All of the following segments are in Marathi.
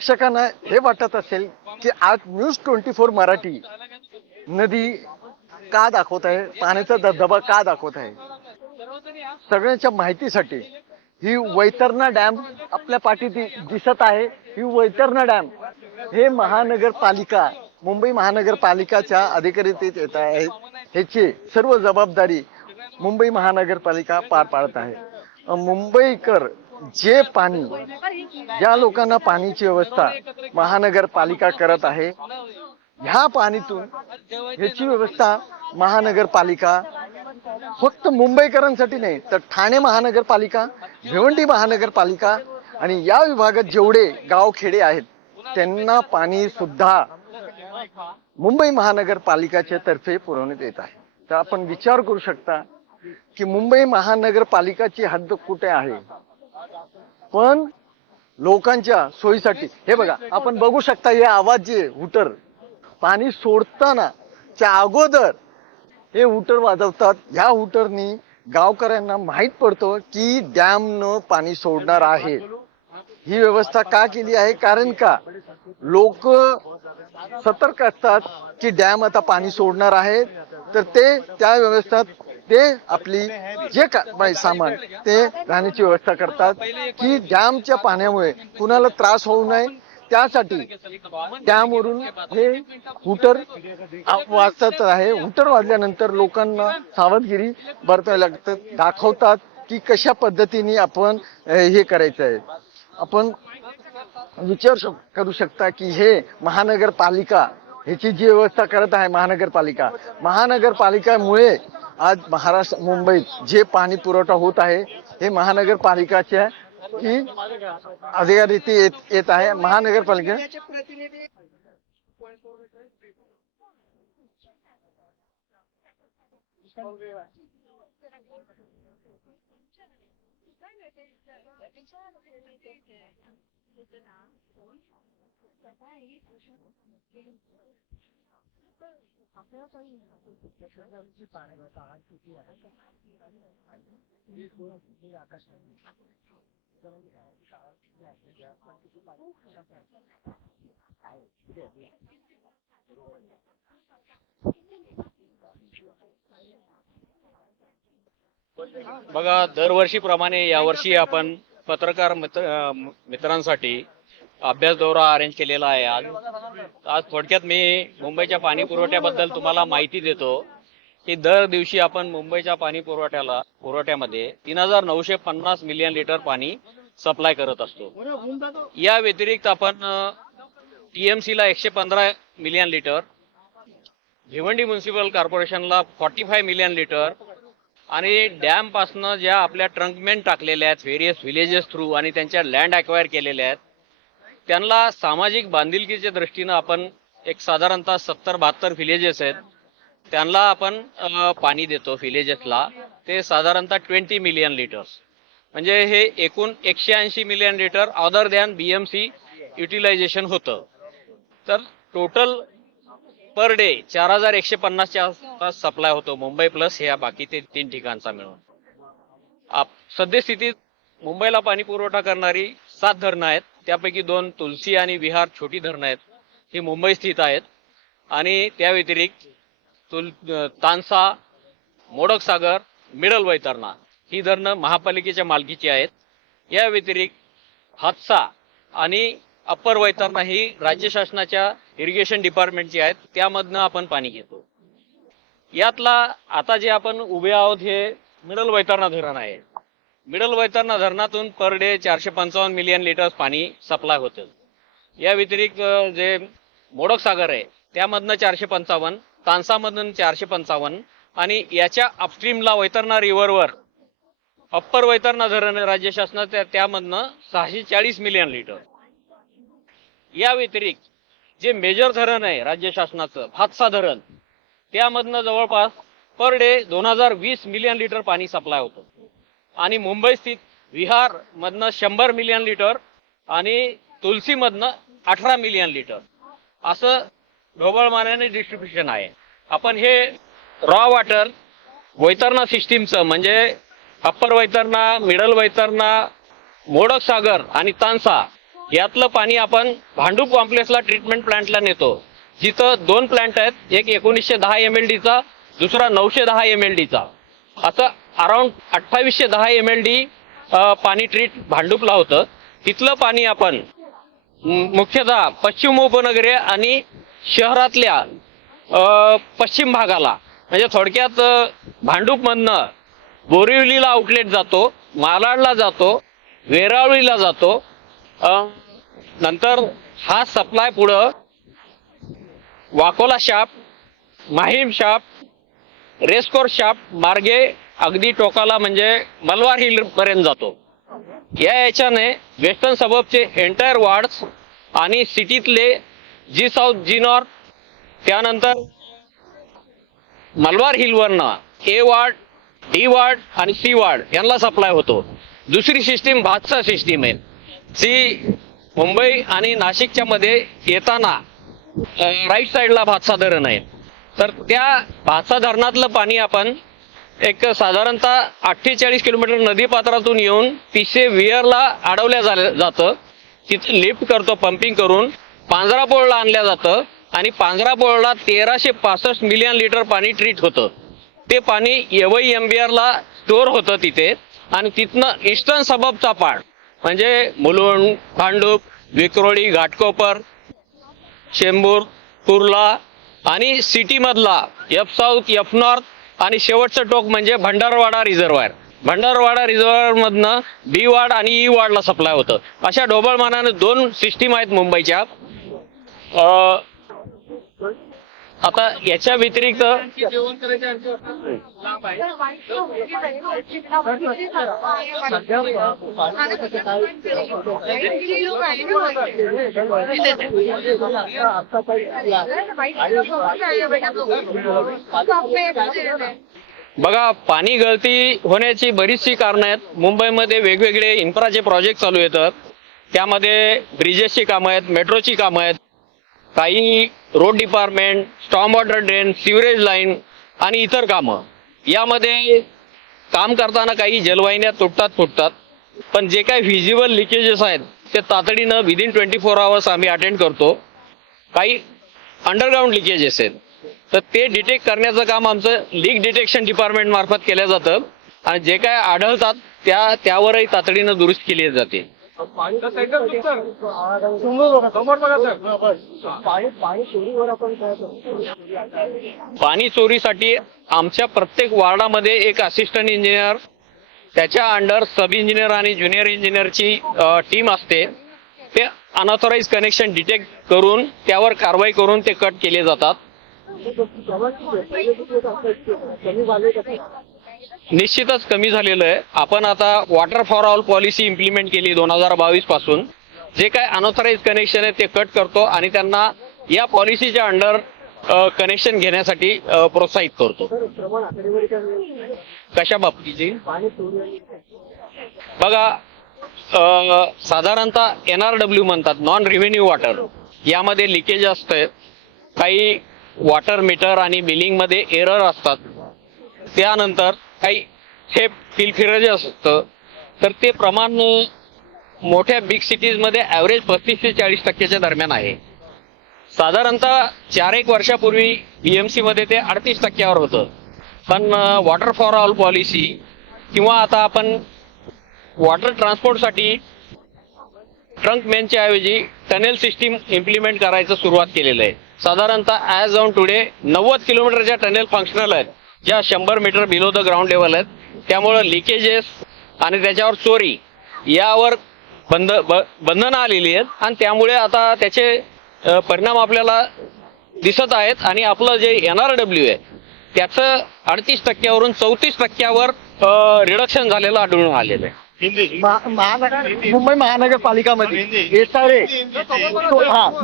प्रेक्षकांना हे वाटत असेल की आज न्यूज 24 मराठी नदी का दाखवत आहे, पाण्याचा धबधबा का दाखवत आहे, सगळ्यांच्या माहितीसाठी ही वैतरणा डॅम आपल्या पाठीत दिसत आहे. ही वैतरणा डॅम हे महानगरपालिका, मुंबई महानगरपालिकाच्या अधिकारीत येत आहे. ह्याची सर्व जबाबदारी मुंबई महानगरपालिका पार पाडत आहे. मुंबईकर जे पाणी, ज्या लोकांना पाण्याची व्यवस्था महानगरपालिका करत आहे, ह्या पाणीतून ह्याची व्यवस्था महानगरपालिका फक्त मुंबईकरांसाठी नाही तर ठाणे महानगरपालिका, भिवंडी महानगरपालिका आणि या विभागात जेवढे गावखेडे आहेत त्यांना पाणी सुद्धा मुंबई महानगरपालिकाच्या तर्फे पुरवण्यात येत आहे. तर आपण विचार करू शकता की मुंबई महानगरपालिकाची हद्द कुठे आहे. पण लोकांच्या सोयीसाठी हे बघा, आपण बघू शकता हे आवाज जे हुटर पाणी सोडताना च्या अगोदर हे हुटर वाजवतात. ह्या हुटरनी गावकऱ्यांना माहित पडतं की डॅम न पाणी सोडणार आहे. ही व्यवस्था का केली आहे, कारण का लोक सतर्क असतात की डॅम आता पाणी सोडणार आहे, तर ते त्या व्यवस्थेत ते आपली जे काय सामान ते राहण्याची व्यवस्था करतात की डॅमच्या पाण्यामुळे कुणाला त्रास होऊ नये. त्यासाठी डॅमवरून हे हुटर वाजत आहे. हुटर वाजल्यानंतर लोकांना सावधगिरी बरतायला लागतं, दाखवतात की कशा पद्धतीने आपण हे करायचं आहे. आपण विचार करू शकता की हे महानगरपालिका ह्याची जी व्यवस्था करत आहे महानगरपालिकामुळे आज महाराष्ट्र मुंबईत जे पाणी पुरवठा होत आहे हे महानगरपालिकाच्या ही अधिकारी येत आहे. महानगरपालिका बघा, दरवर्षीप्रमाणे यावर्षी आपण पत्रकार मित्रांसाठी अभ्यास दौरा अरेंज केलेला आहे. आज थोडक्यात मी मुंबईच्या पाणी पुरवठ्याबद्दल तुम्हाला माहिती देतो की दर दिवशी आपण मुंबईच्या पाणी पुरवठ्यामध्ये 3950 मिलियन लिटर पाणी सप्लाय करत असतो. या व्यतिरिक्त आपण TMC ला 115 मिलियन लिटर, भिवंडी म्युनिसिपल कॉर्पोरेशनला 45 मिलियन लिटर आणि डॅम पासनं ज्या आपल्या ट्रंकमेंट टाकलेल्या आहेत व्हेरियस विलेजेस थ्रू आणि त्यांच्या लँड अक्वायर केलेल्या आहेत त्यांना सामाजिक बांधिलकीच्या दृष्टीनं आपण एक साधारणतः 70-72 विलेजेस आहेत त्यांना आपण पाणी देतो. विलेजेसला ते साधारणतः 20 मिलियन लिटर्स, म्हणजे हे एकूण 180 million litre other than BMC utilization होतं. तर टोटल पर डे 4150 च्या आसपास सप्लाय होतो मुंबई प्लस ह्या बाकी ते 3 ठिकाणचा मिळून. सद्यस्थितीत मुंबईला पाणी पुरवठा करणारी 7 धरणं आहेत, त्यापैकी 2 तुलसी आणि विहार छोटी धरणं आहेत, ही मुंबई स्थित आहेत. आणि त्या व्यतिरिक्त तानसा, मोडक सागर, मिडल वैतरणा ही धरणं महापालिकेच्या मालकीची आहेत. या व्यतिरिक्त हातसा आणि अप्पर वैतरणा ही राज्य शासनाच्या इरिगेशन डिपार्टमेंटची आहेत, त्यामधनं आपण पाणी घेतो. यातला आता जे आपण उभे आहोत हे मिडल वैतरणा धरण आहे. मिडल वैतरणा धरणातून पर डे 455 मिलियन लिटर पाणी सप्लाय होतं. या व्यतिरिक्त जे मोडक सागर आहे त्यामधनं 455, तानसामधून 455 आणि याच्या अपस्ट्रीमला वैतरणा रिव्हरवर अप्पर वैतरणा धरण राज्य शासनाच्या त्यामधनं 640 मिलियन लिटर. या व्यतिरिक्त जे मेजर धरण आहे राज्य शासनाचं हातसा धरण, त्यामधनं जवळपास पर डे 2020 मिलियन लिटर पाणी सप्लाय होतं. आणि मुंबई स्थित विहार मधनं 100 मिलियन लिटर आणि तुलसी मधनं 18 मिलियन लिटर असं ढोबळमानाने डिस्ट्रीब्युशन आहे. आपण हे रॉ वॉटर वैतरणा सिस्टीमचं म्हणजे अप्पर वैतरणा, मिडल वैतरणा, मोडक सागर आणि तानसा यातलं पाणी आपण भांडूप कॉम्प्लेक्सला ट्रीटमेंट प्लांटला नेतो, जिथं 2 प्लांट आहेत, एक 1910 MLD चा, दुसरा 910 MLD चा. असं अराउंड 2810 MLD पाणी ट्रीट भांडूपला होतं. तिथलं पाणी आपण मुख्यतः पश्चिम उपनगरे आणि शहरातल्या पश्चिम भागाला, म्हणजे थोडक्यात भांडूपमधनं बोरिवलीला आउटलेट जातो, मालाडला जातो, वेरावळीला जातो. नंतर हा सप्लाय पुढं वाकोला शाप, माहीम शाप, रेस्कोर्स शाप मार्गे अगदी टोकाला म्हणजे मलवार हिल पर्यंत जातो. याच्याने वेस्टर्न सबबचे एंटायर वार्ड्स आणि सिटीतले जी साऊथ, जी नॉर्थ, त्यानंतर मलबार हिलवरनं ए वार्ड, डी वार्ड आणि सी वार्ड यांना सप्लाय होतो. दुसरी सिस्टीम भातसा सिस्टीम आहे, जी मुंबई आणि नाशिकच्या मध्ये येताना राईट साईडला भातसा धरण आहे. तर त्या भातसा धरणातलं पाणी आपण एक साधारणतः 48 किलोमीटर नदी पात्रातून येऊन पिसे वियरला अडवल्या जातं. तिथं लिफ्ट करतो पंपिंग करून पांजरापोळला आणल्या जातं आणि पांजरापोळला 1365 मिलियन लिटर पाणी ट्रीट होतं. ते पाणी येवई MBRला स्टोअर होतं तिथे आणि तिथनं ईस्टर्न सबबचा पार्ट म्हणजे मुलुंड, भांडूप, विक्रोळी, घाटकोपर, चेंबूर, कुर्ला आणि सिटी मधला एफ साऊथ, एफ नॉर्थ आणि शेवटचं टोक म्हणजे भंडारवाडा रिझर्वायर. भंडारवाडा रिझर्वायर मधनं बी वार्ड आणि ई वार्डला सप्लाय होतं. अशा ढोबळमानाने 2 सिस्टीम आहेत मुंबईच्या. आता याच्या व्यतिरिक्त बघा, पाणी गळती होण्याची बरीचशी कारणं आहेत. मुंबईमध्ये वेगवेगळे इन्फ्राचे प्रोजेक्ट चालू येतात. त्यामध्ये ब्रिजेसची कामं आहेत, मेट्रोची कामं आहेत, काही road department, storm water drain, sewerage line आणि इतर कामं. यामध्ये काम करताना काही जलवाहिन्या तुटतात फुटतात, पण जे काही व्हिजिबल लिकेजेस आहेत ते तातडीनं विदिन 24 आवर्स आम्ही अटेंड करतो. काही अंडरग्राऊंड लिकेजेस आहेत तर ते डिटेक्ट करण्याचं काम आमचं लीक डिटेक्शन डिपार्टमेंट मार्फत केलं जातं आणि जे काय आढळतात त्यावरही तातडीनं दुरुस्त केली जाते. पाणी चोरीसाठी आमच्या प्रत्येक वार्डामध्ये एक असिस्टंट इंजिनियर, त्याच्या अंडर सब इंजिनियर आणि ज्युनियर इंजिनियरची टीम असते. ते अनऑथोराइज कनेक्शन डिटेक्ट करून त्यावर कारवाई करून ते कट केले जातात. निश्चितच कमी झालेलं आहे. आपण आता water for all policy implement केली 2022 पासून. जे काय अनऑथराइज कनेक्शन आहे ते कट करतो आणि त्यांना या पॉलिसीच्या अंडर कनेक्शन घेण्यासाठी प्रोत्साहित करतो. कशा बाबतीची बघा, साधारणतः NRW म्हणतात, नॉन रेव्हेन्यू वॉटर, यामध्ये लिकेज असतं. काही वॉटर मीटर आणि बिलिंग मध्ये एरर असतात. त्यानंतर काही थेप फिलफिरेज असतं. तर ते प्रमाण मोठ्या बिग सिटीज मध्ये ऍव्हरेज 35 ते 40% दरम्यान आहे. साधारणतः 4-1 वर्षापूर्वी BMC मध्ये ते 38% होतं. पण वॉटर फॉर ऑल पॉलिसी किंवा आता आपण वॉटर ट्रान्सपोर्टसाठी ट्रंक मेनच्या ऐवजी टनेल सिस्टीम इम्प्लिमेंट करायचं सुरुवात केलेलं आहे. साधारणतः ॲज ऑन टुडे 90 किलोमीटरच्या टनेल फंक्शनल आहेत, ज्या 100 metre below the ground level आहेत. त्यामुळं लिकेजेस आणि त्याच्यावर चोरी यावर बंधनं आलेली आहेत आणि त्यामुळे आता त्याचे परिणाम आपल्याला दिसत आहेत. आणि आपलं जे NRW आहे त्याचं 38% वरून 34% रिडक्शन झालेलं आढळून आलेलं आहे. मुंबई महानगरपालिकामध्ये SRA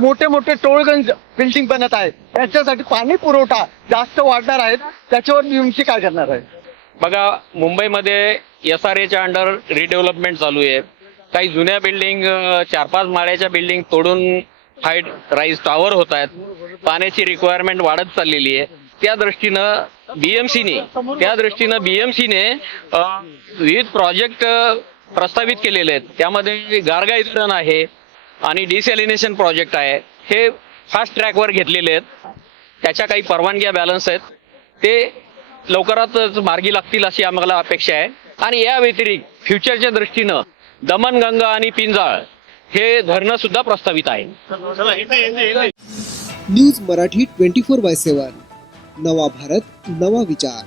मोठे मोठे टोळगंज बिल्डिंग बनत आहेत. त्याच्यासाठी पाणी पुरवठा जास्त वाढणार आहेत. त्याच्यावर BMC काय करणार आहे? बघा, मुंबईमध्ये SRAच्या अंडर रिडेव्हलपमेंट चालू आहे. काही जुन्या बिल्डिंग 4-5 माळ्याच्या बिल्डिंग तोडून हाईट राईज टॉवर होत आहेत. पाण्याची रिक्वायरमेंट वाढत चाललेली आहे. त्या दृष्टीनं BMCने विविध प्रोजेक्ट प्रस्तावित केलेले आहेत. त्यामध्ये गारगाई धरण आहे, आणि डिसॅलिनेशन प्रोजेक्ट आहे, हे फास्ट ट्रॅकवर घेतलेले आहेत. त्याच्या काही परवानग्या बॅलन्स आहेत, ते लवकरातच मार्गी लागतील अशी आम्हाला अपेक्षा आहे. आणि या व्यतिरिक्त फ्युचरच्या दृष्टीनं दमणगंगा आणि पिंजाळ हे धरणं सुद्धा प्रस्तावित आहे. न्यूज मराठी 24/7 नवा भारत नवा विचार.